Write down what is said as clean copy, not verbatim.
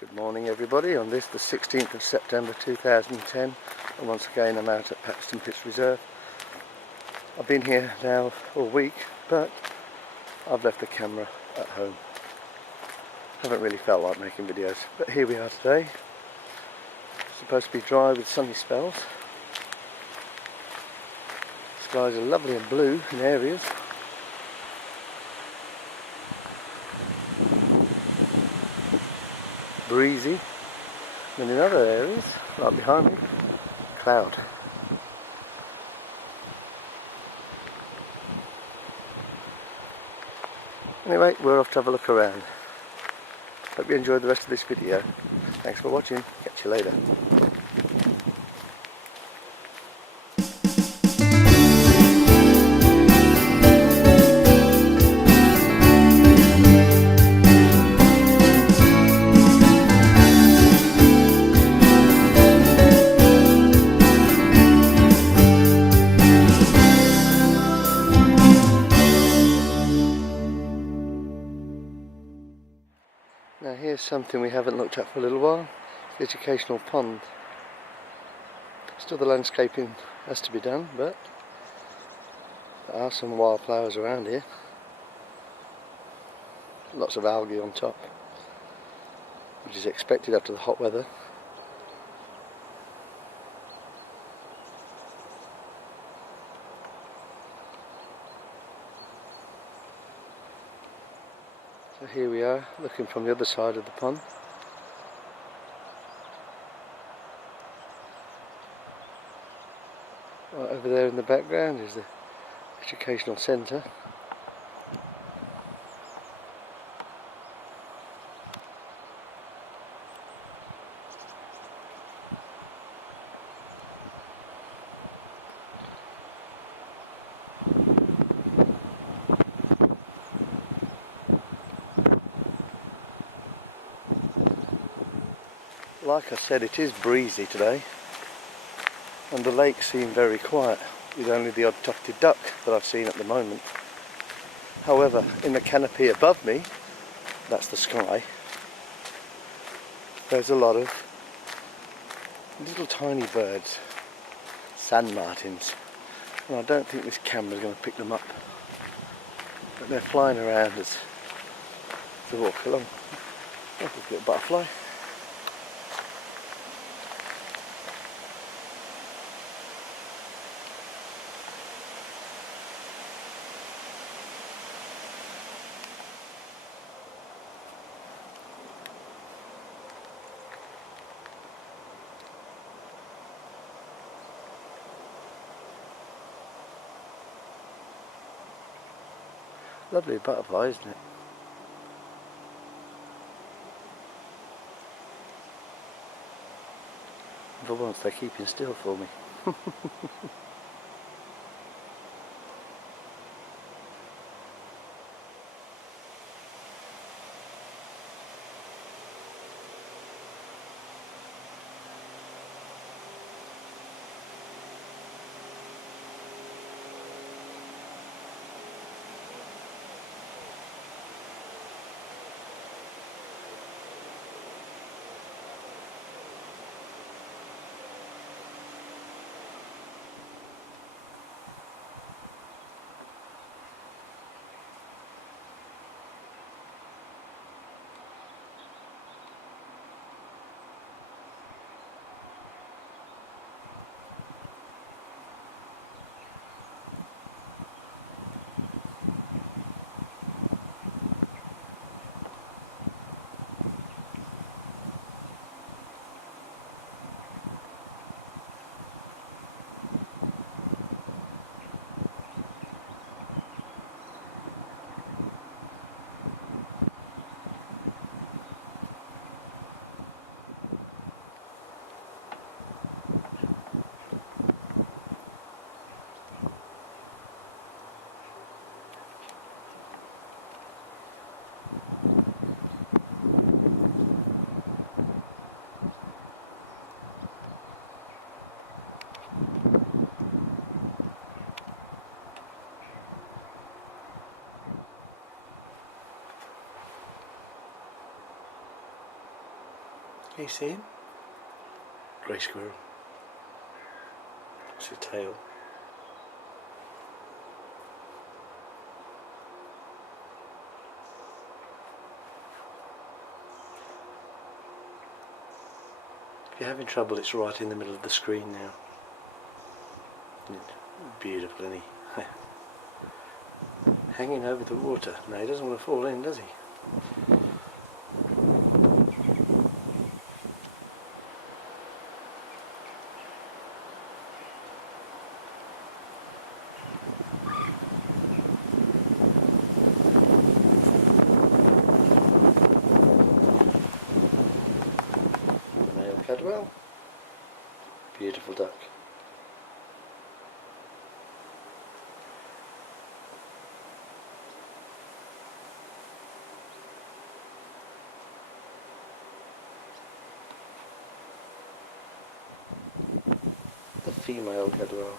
Good morning everybody, on this the 16th of September 2010, and once again I'm out at Paxton Pits Reserve. I've been here now all week, but I've left the camera at home. Haven't really felt like making videos, but here we are today. It's supposed to be dry with sunny spells. Skies are lovely and blue in areas. Breezy, and in other areas, like behind me, cloud. Anyway, we're off to have a look around. Hope you enjoyed the rest of this video. Thanks for watching, catch you later. Now here's something we haven't looked at for a little while, the educational pond. Still the landscaping has to be done, but there are some wildflowers around here. Lots of algae on top, which is expected after the hot weather. So here we are, looking from the other side of the pond. Right over there in the background is the educational centre. Like I said, it is breezy today, and the lake seemed very quiet, with only the odd tufted duck that I've seen at the moment. However, in the canopy above me, that's the sky, there's a lot of little tiny birds, sand martins, and I don't think this camera's going to pick them up, but they're flying around as they walk along. Oh, there's a little butterfly. Lovely butterfly, isn't it? For once they're keeping still for me. Can you see him? Grey squirrel. That's his tail. If you're having trouble, it's right in the middle of the screen now. Beautiful, isn't he? Hanging over the water. No, he doesn't want to fall in, does he? Male Cadwell. Beautiful duck. The female Cadwell.